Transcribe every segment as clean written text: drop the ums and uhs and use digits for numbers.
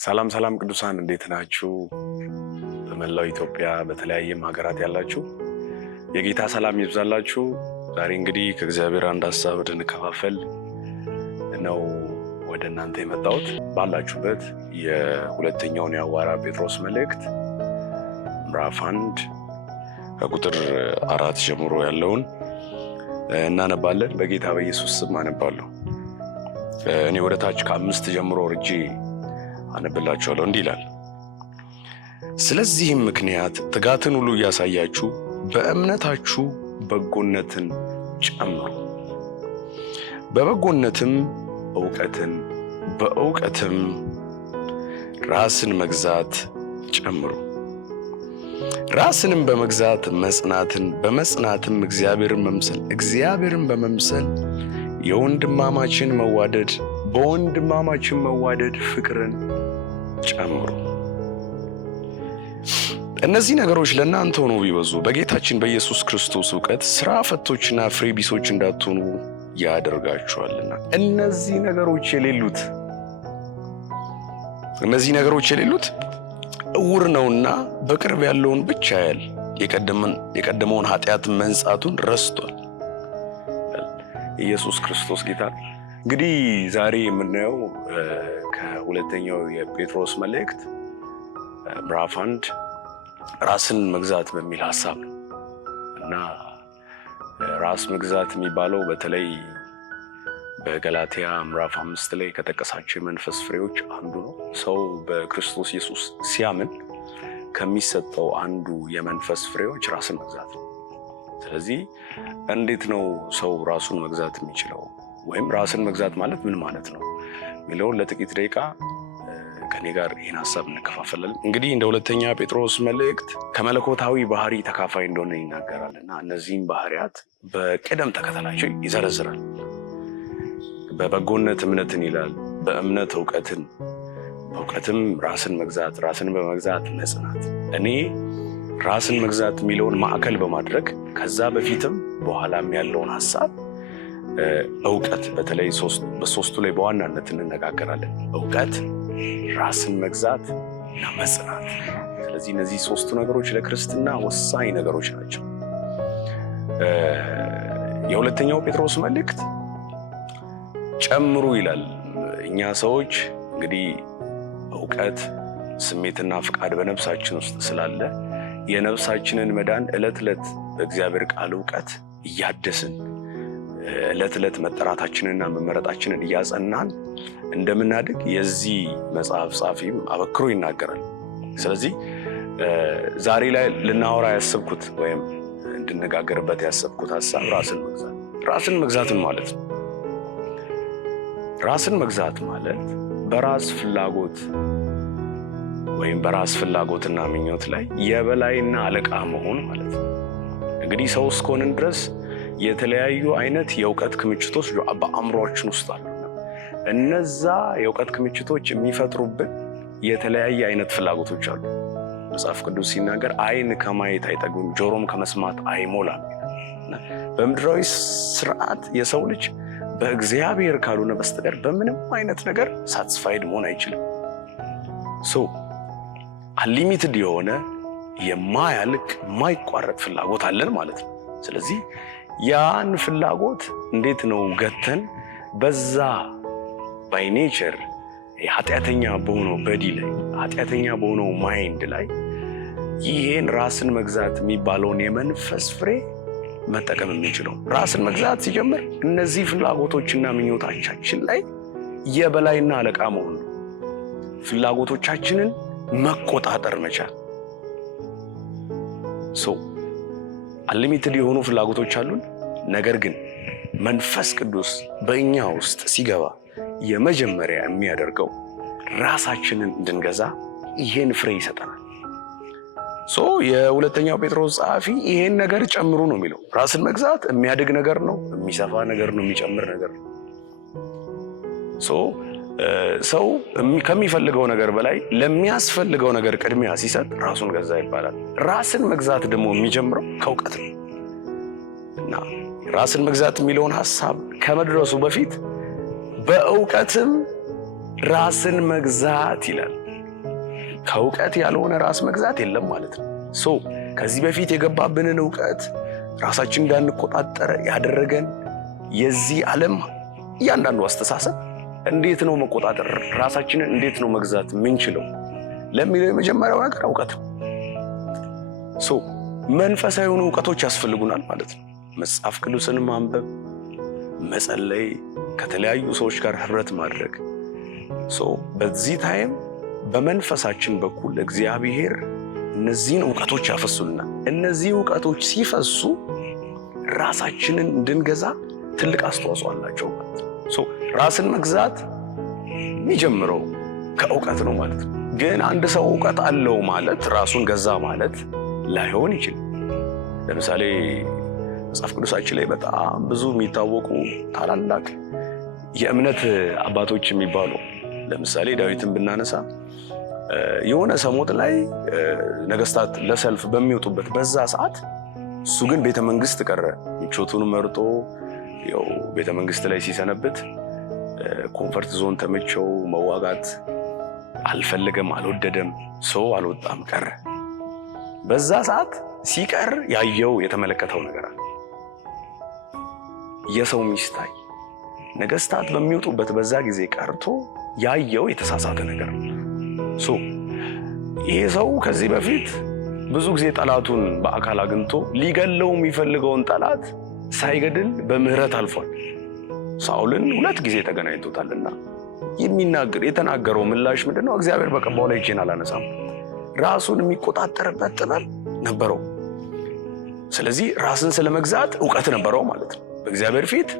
ሰላም ሰላም ቅዱሳን እንዴት ናችሁ? በመላው ኢትዮጵያ በተለያየም ሀገራት ያላችሁ የጌታ ሰላም ይብዛላችሁ። ዛሬ እንግዲህ ከእግዚአብሔር አንድ ሐሳብ እንድንከፋፈል ነው ወደ እናንተ የመጣሁት። ባላችሁበት የሁለተኛውን የሐዋርያ ጴጥሮስ መልእክት ምዕራፍ 1 ከቁጥር 4 ጀምሮ ያለውን እናነባለን። በጌታ በኢየሱስ ስም አነባለሁ። እኔ ወደ ታች ከ5 ጀምሮ ወርጄ አነብላችኋለሁ። እንዲህ ይላል፣ ስለዚህም ምክንያት ትጋትን ሁሉ እያሳያችሁ በእምነታችሁ በጎነትን ጨምሩ፣ በበጎነትም እውቀትን፣ በእውቀትም ራስን መግዛት ጨምሩ፣ ራስንም በመግዛት መጽናትን፣ በመጽናትም እግዚአብሔርን መምሰል፣ እግዚአብሔርን በመምሰል የወንድማማችን መዋደድ፣ በወንድማማችን መዋደድ ፍቅርን ጨምሩ። እነዚህ ነገሮች ለእናንተ ሆነው ቢበዙ በጌታችን በኢየሱስ ክርስቶስ እውቀት ሥራ ፈቶችና ፍሬ ቢሶች እንዳትሆኑ ያደርጋችኋልና። እነዚህ ነገሮች የሌሉት እውር ነውና በቅርብ ያለውን ብቻ ያያል፣ የቀደመውን ኃጢአት መንጻቱን ረስቷል። ኢየሱስ ክርስቶስ ጌታ። እንግዲህ ዛሬ የምናየው ከሁለተኛው የጴጥሮስ መልእክት ምዕራፍ 1 ራስን መግዛት በሚል ሐሳብ ነው እና ራስ መግዛት የሚባለው በተለይ በገላትያ ምዕራፍ 5 ላይ ከጠቀሳቸው የመንፈስ ፍሬዎች አንዱ ነው። ሰው በክርስቶስ ኢየሱስ ሲያምን ከሚሰጠው አንዱ የመንፈስ ፍሬዎች ራስን መግዛት ነው። ስለዚህ እንዴት ነው ሰው ራሱን መግዛት የሚችለው? ወይም ራስን መግዛት ማለት ምን ማለት ነው የሚለውን ለጥቂት ደቂቃ ከኔ ጋር ይህን ሐሳብ እንከፋፈላለን። እንግዲህ እንደ ሁለተኛ ጴጥሮስ መልእክት ከመለኮታዊ ባህሪ ተካፋይ እንደሆነ ይናገራል እና እነዚህም ባህሪያት በቅደም ተከተላቸው ይዘረዝራል። በበጎነት እምነትን ይላል፣ በእምነት እውቀትን፣ በእውቀትም ራስን መግዛት፣ ራስን በመግዛት መጽናት። እኔ ራስን መግዛት የሚለውን ማዕከል በማድረግ ከዛ በፊትም በኋላም ያለውን ሐሳብ እውቀት በተለይ በሶስቱ ላይ በዋናነት እንነጋገራለን። እውቀት፣ ራስን መግዛት እና መጽናት። ስለዚህ እነዚህ ሶስቱ ነገሮች ለክርስትና ወሳኝ ነገሮች ናቸው። የሁለተኛው ጴጥሮስ መልእክት ጨምሩ ይላል። እኛ ሰዎች እንግዲህ እውቀት፣ ስሜትና ፍቃድ በነፍሳችን ውስጥ ስላለ የነፍሳችንን መዳን ዕለት ዕለት በእግዚአብሔር ቃል እውቀት እያደስን ዕለት ዕለት መጠራታችንና መመረጣችንን እያጸናን እንደምናድግ የዚህ መጽሐፍ ጻፊም አበክሮ ይናገራል። ስለዚህ ዛሬ ላይ ልናወራ ያሰብኩት ወይም እንድነጋገርበት ያሰብኩት ሐሳብ ራስን መግዛትን ማለት ነው። ራስን መግዛት ማለት በራስ ፍላጎት ወይም በራስ ፍላጎትና ምኞት ላይ የበላይና አለቃ መሆን ማለት ነው። እንግዲህ ሰው እስከሆንን ድረስ የተለያዩ አይነት የእውቀት ክምችቶች በአእምሮአችን ውስጥ አሉና እነዛ የእውቀት ክምችቶች የሚፈጥሩብን የተለያየ አይነት ፍላጎቶች አሉ። መጽሐፍ ቅዱስ ሲናገር ዓይን ከማየት አይጠግብም፣ ጆሮም ከመስማት አይሞላም። በምድራዊ ስርዓት የሰው ልጅ በእግዚአብሔር ካልሆነ በስተቀር በምንም አይነት ነገር ሳትስፋይድ መሆን አይችልም። አንሊሚትድ የሆነ የማያልቅ የማይቋረጥ ፍላጎት አለን ማለት ነው። ስለዚህ ያን ፍላጎት እንዴት ነው ገተን በዛ ባይ ኔቸር ኃጢአተኛ በሆነው በዲ ላይ ኃጢአተኛ በሆነው ማይንድ ላይ ይሄን ራስን መግዛት የሚባለውን የመንፈስ ፍሬ መጠቀም የምንችለው? ራስን መግዛት ሲጀምር እነዚህ ፍላጎቶችና ምኞታችን ላይ የበላይና አለቃ መሆን ነው። ፍላጎቶቻችንን መቆጣጠር መቻል። አንሊሚትድ የሆኑ ፍላጎቶች አሉን። ነገር ግን መንፈስ ቅዱስ በእኛ ውስጥ ሲገባ የመጀመሪያ የሚያደርገው ራሳችንን እንድንገዛ ይሄን ፍሬ ይሰጠናል። የሁለተኛው ጴጥሮስ ጸሐፊ ይሄን ነገር ጨምሩ ነው የሚለው። ራስን መግዛት የሚያድግ ነገር ነው፣ የሚሰፋ ነገር ነው፣ የሚጨምር ነገር ነው። ሰው ከሚፈልገው ነገር በላይ ለሚያስፈልገው ነገር ቅድሚያ ሲሰጥ ራሱን ገዛ ይባላል። ራስን መግዛት ደግሞ የሚጀምረው ከእውቀት ነው እና ራስን መግዛት የሚለውን ሐሳብ ከመድረሱ በፊት በእውቀትም ራስን መግዛት ይላል። ከእውቀት ያልሆነ ራስ መግዛት የለም ማለት ነው። ከዚህ በፊት የገባብንን እውቀት ራሳችን እንዳንቆጣጠር ያደረገን የዚህ ዓለም እያንዳንዱ አስተሳሰብ እንዴት ነው መቆጣጠር ራሳችንን እንዴት ነው መግዛት ምንችለው ለሚለው የመጀመሪያው ነገር እውቀት ነው። መንፈሳዊ የሆኑ እውቀቶች ያስፈልጉናል ማለት ነው። መጽሐፍ ቅዱስን ማንበብ፣ መጸለይ፣ ከተለያዩ ሰዎች ጋር ህብረት ማድረግ። በዚህ ታይም በመንፈሳችን በኩል እግዚአብሔር እነዚህን እውቀቶች ያፈሱልናል። እነዚህ እውቀቶች ሲፈሱ ራሳችንን እንድንገዛ ትልቅ አስተዋጽኦ አላቸው ማለት ነው። ራስን መግዛት የሚጀምረው ከእውቀት ነው ማለት ነው። ግን አንድ ሰው እውቀት አለው ማለት ራሱን ገዛ ማለት ላይሆን ይችላል። ለምሳሌ መጽሐፍ ቅዱሳችን ላይ በጣም ብዙ የሚታወቁ ታላላቅ የእምነት አባቶች የሚባሉ ለምሳሌ ዳዊትን ብናነሳ የሆነ ሰሞት ላይ ነገስታት ለሰልፍ በሚወጡበት በዛ ሰዓት እሱ ግን ቤተመንግስት ቀረ። ምቾቱን መርጦ ያው ቤተመንግስት ላይ ሲሰነብት ኮምፈርት ዞን ተመቸው፣ መዋጋት አልፈለገም፣ አልወደደም፣ ሰው አልወጣም፣ ቀረ። በዛ ሰዓት ሲቀር ያየው የተመለከተው ነገር አለ። የሰው ሚስታይ ነገስታት በሚወጡበት በዛ ጊዜ ቀርቶ ያየው የተሳሳተ ነገር ነው። ይሄ ሰው ከዚህ በፊት ብዙ ጊዜ ጠላቱን በአካል አግኝቶ ሊገለው የሚፈልገውን ጠላት ሳይገድል በምህረት አልፏል። ሳኦልን 2 ጊዜ ተገናኝቶታልና የተናገረው ምላሽ ምንድነው? እግዚአብሔር በቀባው ላይ እጄን አላነሳም። ራሱን የሚቆጣጠርበት ጥበብ ነበረው። ስለዚህ ራስን ስለመግዛት እውቀት ነበረው ማለት ነው። በእግዚአብሔር ፊት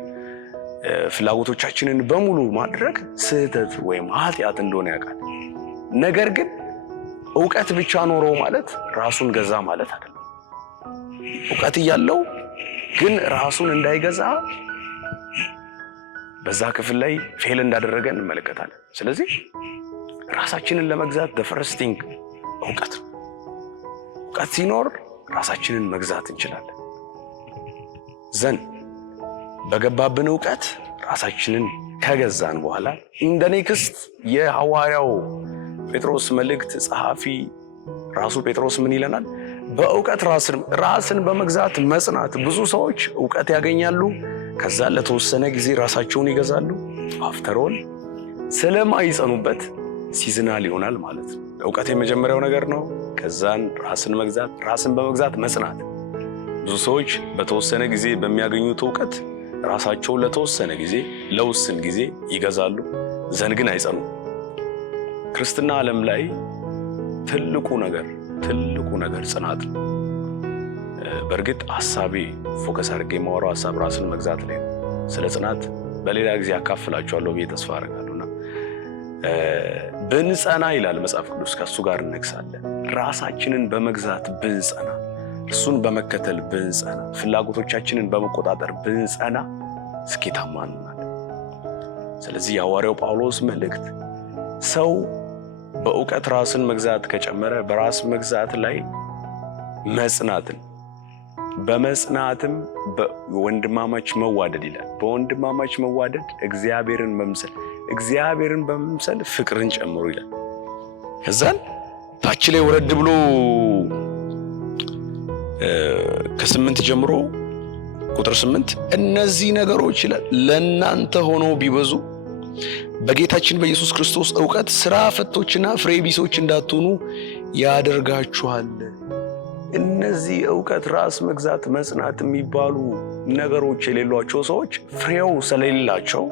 ፍላጎቶቻችንን በሙሉ ማድረግ ስህተት ወይም ኃጢአት እንደሆነ ያውቃል። ነገር ግን እውቀት ብቻ ኖረው ማለት ራሱን ገዛ ማለት አይደለም። እውቀት እያለው ግን ራሱን እንዳይገዛ በዛ ክፍል ላይ ፌል እንዳደረገ እንመለከታለን። ስለዚህ ራሳችንን ለመግዛት the first thing እውቀት ነው። እውቀት ሲኖር ራሳችንን መግዛት እንችላለን። በገባብን እውቀት ራሳችንን ከገዛን በኋላ እንደ ኔክስት የሐዋርያው ጴጥሮስ መልእክት ጸሐፊ ራሱ ጴጥሮስ ምን ይለናል? በእውቀት ራስን በመግዛት መጽናት። ብዙ ሰዎች እውቀት ያገኛሉ፣ ከዛ ለተወሰነ ጊዜ ራሳቸውን ይገዛሉ። አፍተር ኦል ስለማይጸኑበት ሲዝናል ይሆናል ማለት ነው። እውቀት የመጀመሪያው ነገር ነው። ከዛን ራስን በመግዛት መጽናት። ብዙ ሰዎች በተወሰነ ጊዜ በሚያገኙት እውቀት ራሳቸውን ለተወሰነ ጊዜ ለውስን ጊዜ ይገዛሉ፣ ዘን ግን አይጸኑም። ክርስትና ዓለም ላይ ትልቁ ነገር ጽናት ነው። በእርግጥ ሐሳቤ ፎከስ አድርጌ የማወራው ሐሳብ ራስን መግዛት ላይ ነው። ስለ ጽናት በሌላ ጊዜ አካፍላችኋለሁ ብዬ ተስፋ አደርጋለሁና ብንጸና ይላል መጽሐፍ ቅዱስ ከእሱ ጋር እንነግሳለን። ራሳችንን በመግዛት ብንጸና፣ እሱን በመከተል ብንጸና፣ ፍላጎቶቻችንን በመቆጣጠር ብንጸና ስኬታማ እንሆናለን። ስለዚህ የሐዋርያው ጳውሎስ መልእክት ሰው በእውቀት ራስን መግዛት ከጨመረ በራስ መግዛት ላይ መጽናትን፣ በመጽናትም በወንድማማች መዋደድ ይላል። በወንድማማች መዋደድ እግዚአብሔርን በመምሰል ፍቅርን ጨምሩ ይላል። ከዛን ታች ላይ ወረድ ብሎ ከ8 ጀምሮ ቁጥር 8 እነዚህ ነገሮች ይላል ለእናንተ ሆነው ቢበዙ በጌታችን በኢየሱስ ክርስቶስ እውቀት ሥራ ፈቶችና ፍሬ ቢሶች እንዳትሆኑ ያደርጋችኋል። እነዚህ እውቀት፣ ራስ መግዛት፣ መጽናት የሚባሉ ነገሮች የሌሏቸው ሰዎች ፍሬው ስለሌላቸው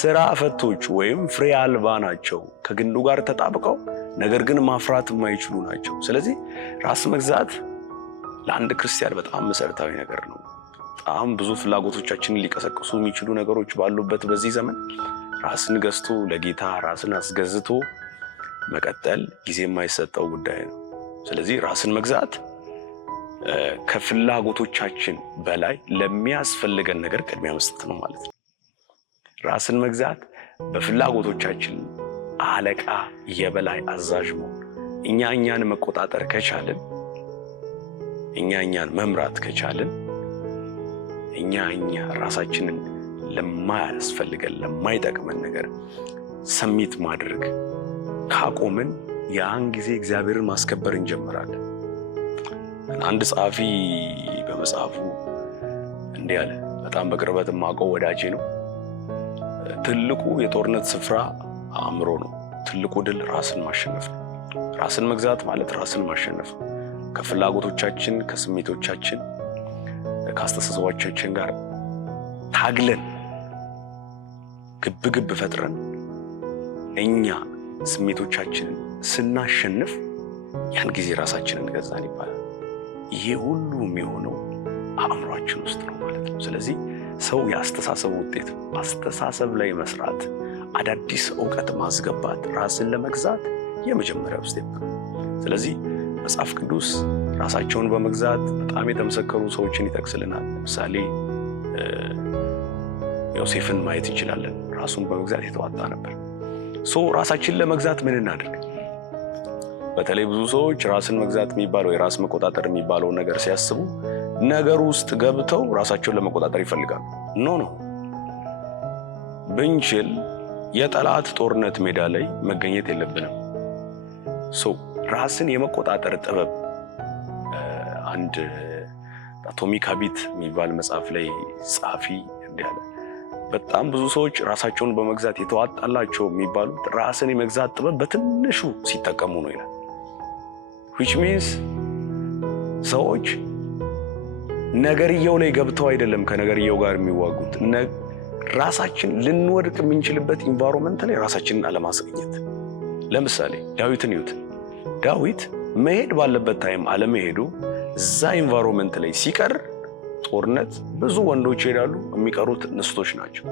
ሥራ ፈቶች ወይም ፍሬ አልባ ናቸው። ከግንዱ ጋር ተጣብቀው ነገር ግን ማፍራት የማይችሉ ናቸው። ስለዚህ ራስ መግዛት ለአንድ ክርስቲያን በጣም መሰረታዊ ነገር ነው። በጣም ብዙ ፍላጎቶቻችንን ሊቀሰቅሱ የሚችሉ ነገሮች ባሉበት በዚህ ዘመን ራስን ገዝቶ ለጌታ ራስን አስገዝቶ መቀጠል ጊዜ የማይሰጠው ጉዳይ ነው። ስለዚህ ራስን መግዛት ከፍላጎቶቻችን በላይ ለሚያስፈልገን ነገር ቅድሚያ መስጠት ነው ማለት ነው። ራስን መግዛት በፍላጎቶቻችን አለቃ የበላይ አዛዥ መሆን፣ እኛን መቆጣጠር ከቻልን፣ እኛን መምራት ከቻልን፣ እኛ ራሳችንን ለማያስፈልገን ለማይጠቅመን ነገር ሰሚት ማድረግ ካቆምን ያን ጊዜ እግዚአብሔርን ማስከበር እንጀምራለን። አንድ ጸሐፊ በመጽሐፉ እንዲህ አለ፣ በጣም በቅርበት የማውቀው ወዳጄ ነው። ትልቁ የጦርነት ስፍራ አእምሮ ነው። ትልቁ ድል ራስን ማሸነፍ ነው። ራስን መግዛት ማለት ራስን ማሸነፍ ነው። ከፍላጎቶቻችን፣ ከስሜቶቻችን፣ ከአስተሳሰቦቻችን ጋር ታግለን ግብ ፈጥረን እኛ ስሜቶቻችንን ስናሸንፍ ያን ጊዜ ራሳችንን ገዛን ይባላል። ይሄ ሁሉ የሚሆነው አእምሯችን ውስጥ ነው ማለት ነው። ስለዚህ ሰው የአስተሳሰብ ውጤት፣ አስተሳሰብ ላይ መስራት፣ አዳዲስ ዕውቀት ማስገባት ራስን ለመግዛት የመጀመሪያው ስቴፕ ነው። ስለዚህ መጽሐፍ ቅዱስ ራሳቸውን በመግዛት በጣም የተመሰከሩ ሰዎችን ይጠቅስልናል። ለምሳሌ ዮሴፍን ማየት እንችላለን። ራሱን በመግዛት የተዋጣ ነበር። ራሳችንን ለመግዛት ምን እናድርግ? በተለይ ብዙ ሰዎች ራስን መግዛት የሚባለው የራስ መቆጣጠር የሚባለውን ነገር ሲያስቡ ነገር ውስጥ ገብተው ራሳቸውን ለመቆጣጠር ይፈልጋሉ። ኖ ብንችል የጠላት ጦርነት ሜዳ ላይ መገኘት የለብንም። ራስን የመቆጣጠር ጥበብ አንድ አቶሚክ ሃቢት የሚባል መጽሐፍ ላይ ጸሐፊ እንዲህ አለ፣ በጣም ብዙ ሰዎች ራሳቸውን በመግዛት የተዋጣላቸው የሚባሉት ራስን የመግዛት ጥበብ በትንሹ ሲጠቀሙ ነው ይላል። which means ሰዎች ነገርየው ላይ ገብተው አይደለም ከነገርየው ጋር የሚዋጉት። ራሳችን ልንወድቅ የምንችልበት ኢንቫይሮንመንት ላይ ራሳችንን አለማስገኘት። ለምሳሌ ዳዊትን ይዩት። ዳዊት መሄድ ባለበት ታይም አለመሄዱ እዛ ኢንቫይሮንመንት ላይ ሲቀር ጦርነት ብዙ ወንዶች ይሄዳሉ፣ የሚቀሩት እንስቶች ናቸው።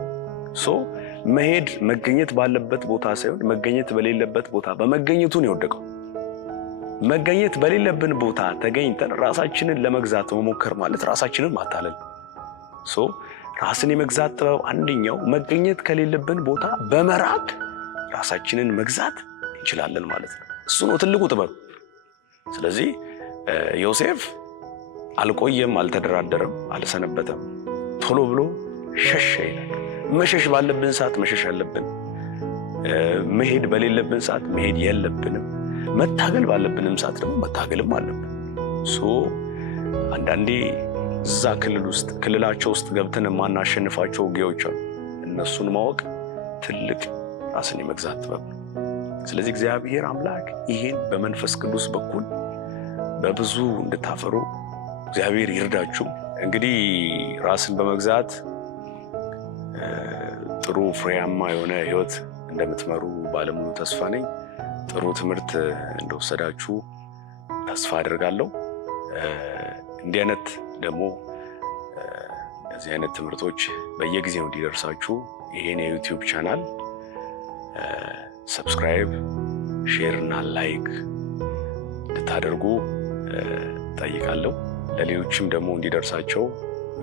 መገኘት ባለበት ቦታ ሳይሆን መገኘት በሌለበት ቦታ በመገኘቱ ነው የወደቀው። መገኘት በሌለብን ቦታ ተገኝተን ራሳችንን ለመግዛት መሞከር ማለት ራሳችንን ማታለል። ራስን የመግዛት ጥበብ አንደኛው መገኘት ከሌለብን ቦታ በመራቅ ራሳችንን መግዛት እንችላለን ማለት ነው። እሱ ነው ትልቁ ጥበብ። ስለዚህ ዮሴፍ አልቆየም፣ አልተደራደረም፣ አልሰነበተም። ቶሎ ብሎ ሸሸ ይላል። መሸሽ ባለብን ሰዓት መሸሽ አለብን። መሄድ በሌለብን ሰዓት መሄድ የለብንም። መታገል ባለብንም ሰዓት ደግሞ መታገልም አለብን። አንዳንዴ እዛ ክልላቸው ውስጥ ገብተን የማናሸንፋቸው ውጊያዎች አሉ። እነሱን ማወቅ ትልቅ ራስን የመግዛት ጥበብ ነው። ስለዚህ እግዚአብሔር አምላክ ይሄን በመንፈስ ቅዱስ በኩል በብዙ እንድታፈሩ እግዚአብሔር ይርዳችሁ። እንግዲህ ራስን በመግዛት ጥሩ ፍሬያማ የሆነ ሕይወት እንደምትመሩ ባለሙሉ ተስፋ ነኝ። ጥሩ ትምህርት እንደወሰዳችሁ ተስፋ አደርጋለሁ። እንዲህ አይነት ደግሞ እነዚህ አይነት ትምህርቶች በየጊዜው እንዲደርሳችሁ ይሄን የዩቲዩብ ቻናል ሰብስክራይብ፣ ሼር እና ላይክ እንድታደርጉ ጠይቃለሁ። ለሌሎችም ደግሞ እንዲደርሳቸው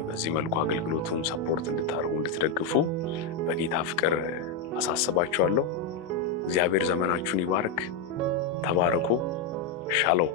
በዚህ መልኩ አገልግሎቱን ሰፖርት እንድታደርጉ እንድትደግፉ በጌታ ፍቅር አሳስባችኋለሁ። እግዚአብሔር ዘመናችሁን ይባርክ። ተባረኩ። ሻሎም